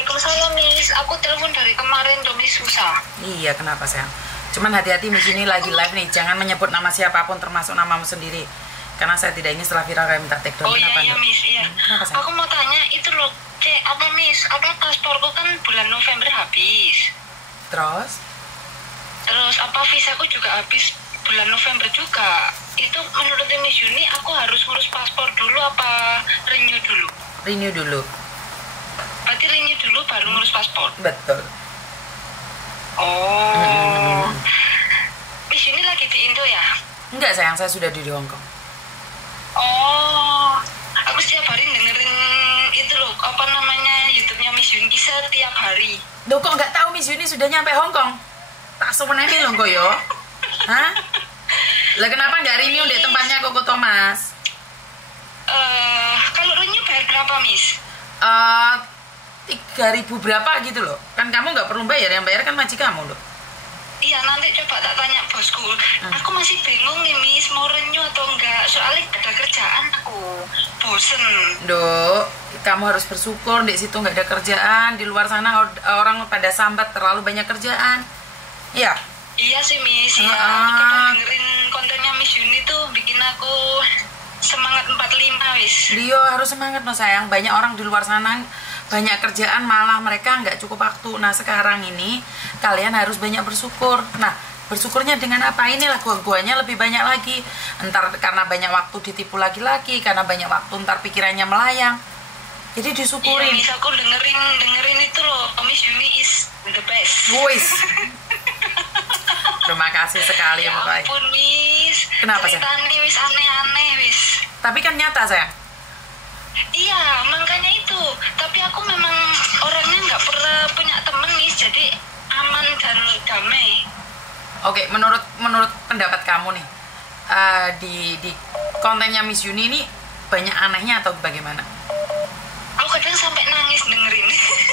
Waalaikumsalam, Miss. Aku telepon dari kemarin, tuh, Miss. Susah. Iya, kenapa sayang? Cuman hati-hati Miss ini lagi live nih. Jangan menyebut nama siapapun termasuk namamu sendiri. Karena saya tidak ingin setelah viral kayak minta take down. Oh Kenapa, iya, Miss. Iya. Kenapa sayang? Aku mau tanya, itu loh, Miss? Pasporku kan bulan November habis. Terus visaku juga habis bulan November juga. Itu menurut Miss Yuni, aku harus ngurus paspor dulu apa renew dulu? Renew dulu. Berarti renew dulu baru ngurus paspor? Betul. Oh. Miss Yuni lagi di Indo ya? Enggak sayang, saya sudah di Hong Kong. Oh, aku setiap hari dengerin itu loh, YouTube-nya Miss Yuni setiap hari. Loh kok nggak tahu Miss Yuni sudah nyampe Hong Kong? Tak semeneh loh kok yo. Hah? Lah kenapa nggak renew di tempatnya Koko Thomas? Kalau renew bayar berapa, Miss? 3.000 berapa gitu loh. Kan kamu nggak perlu bayar, yang bayar kan majikanmu loh. Iya, nanti coba tak tanya bosku. Aku masih bingung nih, Miss, mau renew atau enggak. Soalnya ada kerjaan aku. Bosen. Dok, kamu harus bersyukur di situ nggak ada kerjaan. Di luar sana orang pada sambat terlalu banyak kerjaan. Iya. Iya sih, Miss. Iya. Kadang dengerin kontennya Miss Yuni tuh bikin aku semangat 45, wis. Dia harus semangat no sayang. Banyak orang di luar sana banyak kerjaan malah mereka nggak cukup waktu. Nah sekarang ini kalian harus banyak bersyukur. Nah bersyukurnya dengan apa? Inilah gua-guanya lebih banyak lagi. Entar karena banyak waktu ditipu lagi-lagi, karena banyak waktu ntar pikirannya melayang. Jadi disyukurin. Iya, Miss, aku dengerin itu loh. Miss Yuni is the best. Wis. Terima kasih sekali ya Mbak. ampun, Miss. Kenapa sih? Ceritanya wis aneh-aneh, wis. Tapi kan nyata sayang. Iya, makanya itu. Tapi aku memang orangnya nggak pernah punya temen, Miss. Jadi aman dan damai. Oke, menurut pendapat kamu nih, di kontennya Miss Yuni ini banyak anehnya atau bagaimana? Aku kadang sampai nangis dengerin.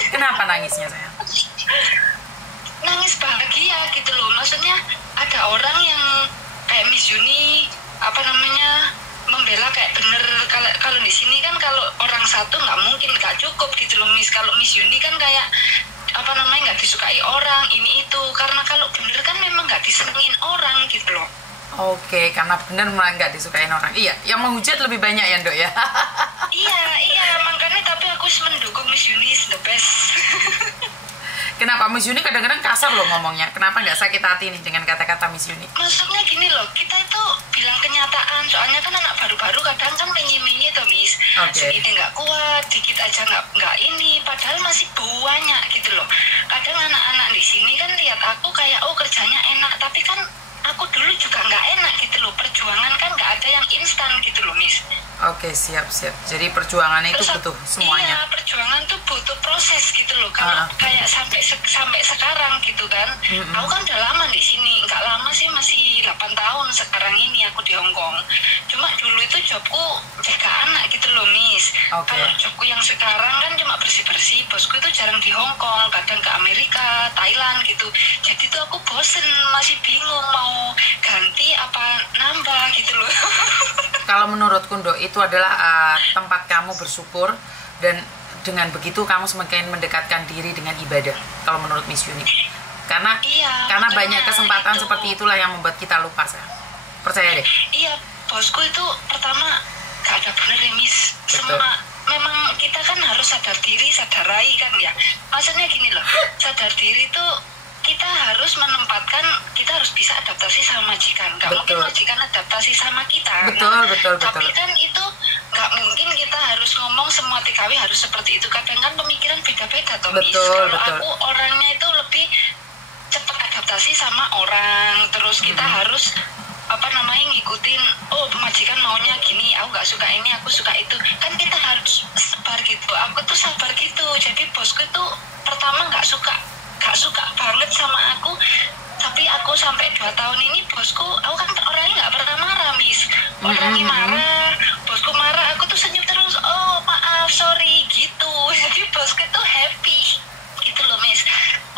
Kenapa nangisnya sayang? Nangis bahagia gitu loh. Maksudnya ada orang yang kayak Miss Yuni membela kayak bener. Kalau di sini kan kalau orang satu nggak mungkin, nggak cukup gitu loh, Miss. Kalau Miss Yuni kan kayak nggak disukai orang ini itu, karena kalau bener kan memang nggak disenengin orang gitu loh. Oke, karena bener malah nggak disukain orang. Iya, yang menghujat lebih banyak ya Dok ya. iya makanya tapi aku mendukung Miss Yuni is the best. Kenapa Miss Yuni kadang-kadang kasar loh ngomongnya? Kenapa nggak sakit hati nih dengan kata-kata Miss Yuni? Maksudnya gini loh, kita itu bilang kenyataan. Soalnya kan anak baru-baru kadang kan menyi-menyi tuh, Miss. Sedikit nggak kuat, dikit aja nggak ini. Padahal masih banyak gitu loh. Kadang anak-anak di sini kan lihat aku kayak kerjanya enak, tapi kan aku dulu juga nggak enak gitu loh. Perjuangan kan nggak ada yang instan gitu loh, Miss. Oke, siap. Jadi perjuangan itu butuh semuanya. Iya, perjuangan tuh butuh proses gitu loh. Kalau kayak sampai sekarang gitu kan. Aku kan udah lama di sini. Nggak lama sih, masih 8 tahun sekarang ini aku di Hong Kong. Cuma dulu itu jobku jaga anak gitu loh, Miss. Kalau jobku yang sekarang kan cuma bersih-bersih. Bosku itu jarang di Hong Kong, kadang ke Amerika, Thailand gitu. Jadi tuh aku bosen, masih bingung mau ganti apa nambah gitu loh. Kalau menurutku Dok, itu adalah tempat kamu bersyukur, dan dengan begitu kamu semakin mendekatkan diri dengan ibadah. Kalau menurut Miss Yuni, karena banyak kesempatan itu. Seperti itulah yang membuat kita lupa, sayang. Percaya deh. Iya, bosku itu pertama gak ada bener ya, Miss. Semua memang kita kan harus sadar diri, sadar rai kan ya. Maksudnya gini loh, sadar diri tuh kita harus menempatkan, kita harus bisa adaptasi sama majikan. Gak mungkin majikan adaptasi sama kita. Betul. Tapi kan itu gak mungkin kita harus ngomong semua TKW harus seperti itu. Kadang kan pemikiran beda-beda toh, Miss. Kalau aku orangnya itu lebih cepat adaptasi sama orang. Terus kita harus ngikutin, majikan maunya gini, aku gak suka ini, aku suka itu. Kan kita harus sabar gitu. Aku tuh sabar gitu. Jadi bosku tuh pertama gak suka banget sama aku. Tapi aku sampai 2 tahun ini bosku, aku kan orangnya gak pernah marah, Miss. Orangnya marah, bosku marah, aku tuh senyum terus, maaf, sorry gitu. Jadi bosku tuh happy gitu loh, Miss.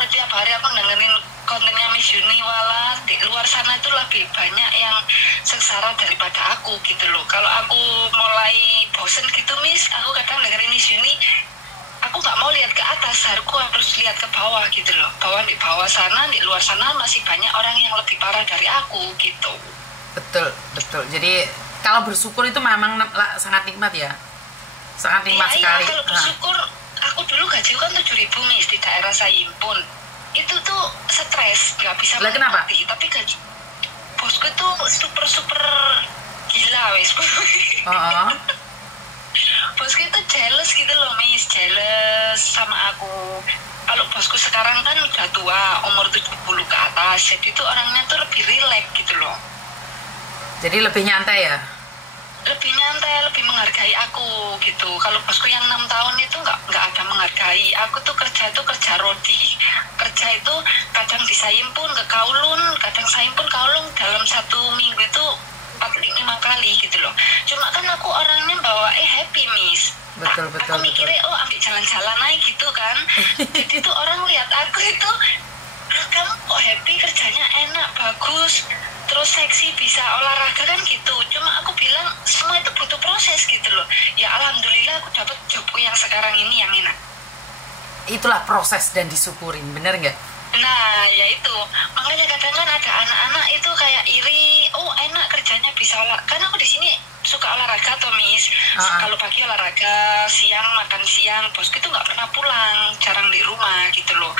Setiap hari aku dengerin kontennya Miss Yuni, walah di luar sana itu lebih banyak yang sengsara daripada aku gitu loh. Kalau aku mulai bosen gitu, Miss, aku kadang dengerin Miss Yuni, aku nggak mau lihat ke atas, kasarku harus lihat ke bawah gitu loh, bahwa di bawah sana, di luar sana masih banyak orang yang lebih parah dari aku gitu. Betul, betul. Jadi kalau bersyukur itu memang sangat nikmat ya, sangat nikmat sekali. Iya, kalau bersyukur, aku dulu gaji kan 7.000 Miss di daerah Sayimpun. Itu tuh stres, nggak bisa menikmati. Tapi gaji bosku tuh super gila wes. Bosku itu jealous gitu loh Miss, jealous sama aku. Kalau bosku sekarang kan udah tua, umur 70 ke atas, jadi tuh orangnya tuh lebih relax gitu loh. Jadi lebih nyantai ya? Lebih nyantai, lebih menghargai aku gitu. Kalau bosku yang 6 tahun itu nggak ada menghargai. Aku tuh kerja rodi. Kerja itu kadang di Sayimpun ke Kowloon, kadang Sayimpun Kowloon dalam 1 minggu itu 4-5 kali gitu loh. Cuma kan aku orangnya bawa happy Miss. Betul. Aku mikirnya ambil jalan-jalan aja gitu kan. Jadi tuh orang lihat aku itu, kamu kok happy, kerjanya enak, bagus, terus seksi, bisa olahraga kan gitu. Cuma aku bilang semua itu butuh proses gitu loh. Ya alhamdulillah aku dapat jobku yang sekarang ini yang enak. Itulah proses dan disyukurin, bener nggak? Nah ya itu, makanya kadang kan ada anak-anak itu kayak iri, oh enak kerjanya bisa olahraga. Karena aku di sini suka olahraga tuh Miss. Kalau pagi olahraga, siang makan siang, bosku itu nggak pernah pulang, jarang di rumah gitu loh.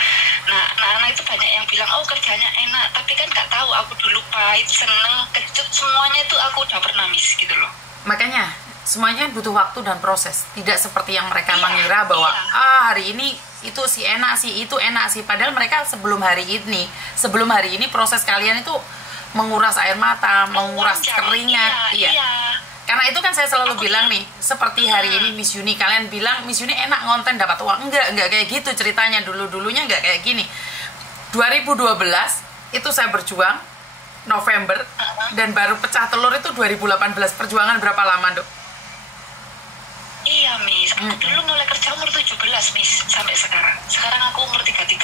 Nah anak-anak itu banyak yang bilang oh kerjanya enak, tapi kan nggak tahu aku dulu pahit, seneng, kecut, semuanya itu aku udah pernah Miss gitu loh. Makanya semuanya butuh waktu dan proses, tidak seperti yang mereka mengira bahwa hari ini itu sih enak sih, itu enak sih, padahal mereka sebelum hari ini proses kalian itu menguras air mata, menguras keringat. Iya. Karena itu kan saya selalu bilang nih, seperti hari ini Miss Yuni, kalian bilang Miss Yuni enak ngonten dapat uang, enggak kayak gitu ceritanya. Dulunya enggak kayak gini. 2012 itu saya berjuang November, dan baru pecah telur itu 2018. Perjuangan berapa lama, Dok? Iya Miss, aku dulu mulai kerja umur 17 Miss, sampai sekarang. Sekarang aku umur 33.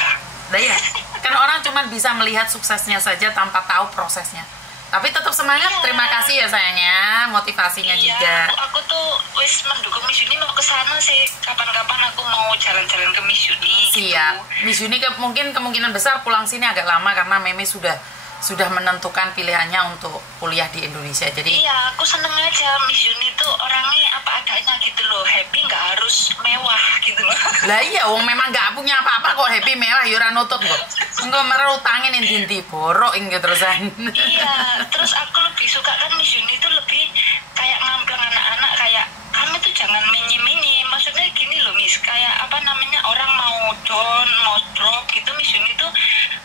Nah ya, kan orang cuma bisa melihat suksesnya saja tanpa tahu prosesnya. Tapi tetap semangat, terima kasih ya sayangnya, motivasinya juga. Aku tuh wis mendukung Miss Yuni mau ke sana sih. Kapan-kapan aku mau jalan-jalan ke Miss Yuni. Siap. Gitu. Miss Yuni mungkin kemungkinan besar pulang sini agak lama karena Meme sudah menentukan pilihannya untuk kuliah di Indonesia. Jadi iya, aku seneng aja Miss Yuni tuh orangnya apa adanya gitu loh, happy, nggak harus mewah gitu loh. Lah iya, wong memang nggak punya apa-apa kok happy mewah, yura nutut kok. Enggak merau utangin inti borok gitu terusan. Iya, terus aku lebih suka kan Miss Yuni tuh lebih kayak ngamplang anak-anak, kayak kamu tuh jangan menye-menye. Maksudnya gini loh Miss, kayak apa namanya, orang mau down, mau drop gitu, Miss Yuni tuh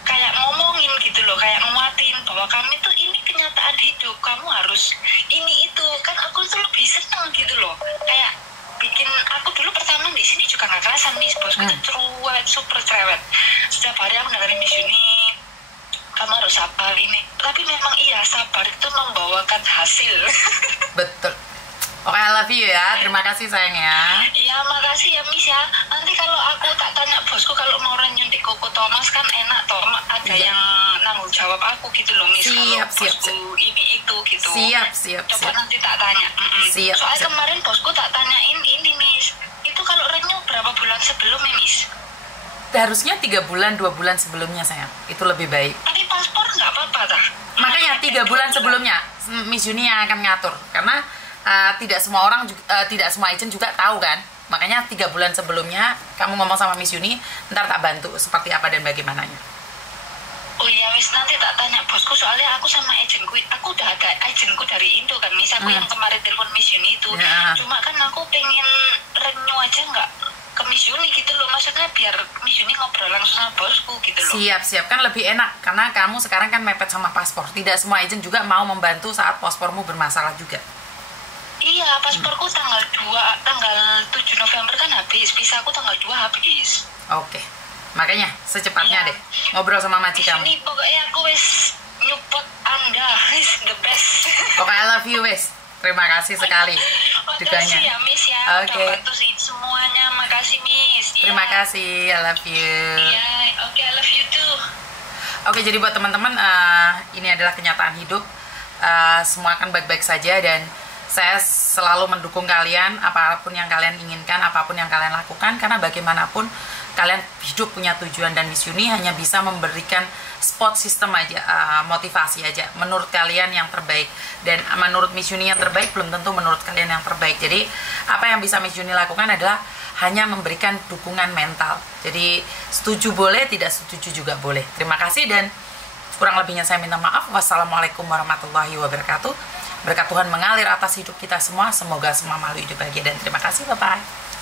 kayak ngomongin gitu loh, kayak nguatin bahwa kami tuh ini kenyataan hidup, kamu harus ini itu. Kan aku tuh lebih seneng gitu loh, kayak bikin aku dulu pertama di sini juga nggak kerasan Miss, bosku tuh cerewet, super cerewet. Setiap hari aku dengerin Miss Yuni, kamu harus sabar ini. Tapi memang iya, sabar itu membawakan hasil. Betul. Oke, I love you ya. Terima kasih sayang ya. Iya, makasih ya Miss ya. Nanti kalau aku tak tanya bosku kalau mau renyun di Koko Thomas kan enak toh, ada yang nanggung jawab aku gitu loh Miss. Siap. Ini itu gitu. Siap. Coba nanti tak tanya. Siap. Soalnya kemarin bosku tak tanyain ini Miss. Itu kalau renyun berapa bulan sebelumnya Miss? Harusnya 3 bulan, 2 bulan sebelumnya sayang. Itu lebih baik. Tapi paspor nggak apa-apa dah. Makanya 3 bulan sebelumnya Miss Yuni yang akan ngatur. Karena tidak semua orang tidak semua agent juga tahu kan. Makanya 3 bulan sebelumnya kamu ngomong sama Miss Yuni, ntar tak bantu seperti apa dan bagaimananya. Oh iya Miss, nanti tak tanya bosku, soalnya aku sama agentku, aku udah ada agentku dari Indo kan Miss, aku yang kemarin telepon Miss Yuni itu. Cuma kan aku pengen renew aja nggak ke Miss Yuni gitu loh, maksudnya biar Miss Yuni ngobrol langsung sama bosku gitu loh. Siap, kan lebih enak karena kamu sekarang kan mepet sama paspor. Tidak semua agent juga mau membantu saat paspormu bermasalah juga. Iya, pasporku tanggal 7 November kan habis, visa aku tanggal 2 habis. Oke, makanya secepatnya deh ngobrol sama majikanmu. Ini pokoknya aku wis nyupport Anda, the best. Oke, I love you wis. Terima kasih sekali dukanya. Makasih ya Miss ya, Oke. udah bantu semuanya, makasih Miss. Terima kasih, I love you. Iya, oke, I love you too. Oke, jadi buat teman-teman, ini adalah kenyataan hidup. Semua akan baik-baik saja dan saya selalu mendukung kalian apapun yang kalian inginkan, apapun yang kalian lakukan, karena bagaimanapun kalian hidup punya tujuan, dan Miss Yuni hanya bisa memberikan spot system aja, motivasi aja menurut kalian yang terbaik, dan menurut Miss Yuni yang terbaik belum tentu menurut kalian yang terbaik. Jadi apa yang bisa Miss Yuni lakukan adalah hanya memberikan dukungan mental. Jadi setuju boleh, tidak setuju juga boleh. Terima kasih, dan kurang lebihnya saya minta maaf. Wassalamualaikum warahmatullahi wabarakatuh. Berkat Tuhan mengalir atas hidup kita semua. Semoga semua makhluk hidup bahagia, dan terima kasih. Bye-bye.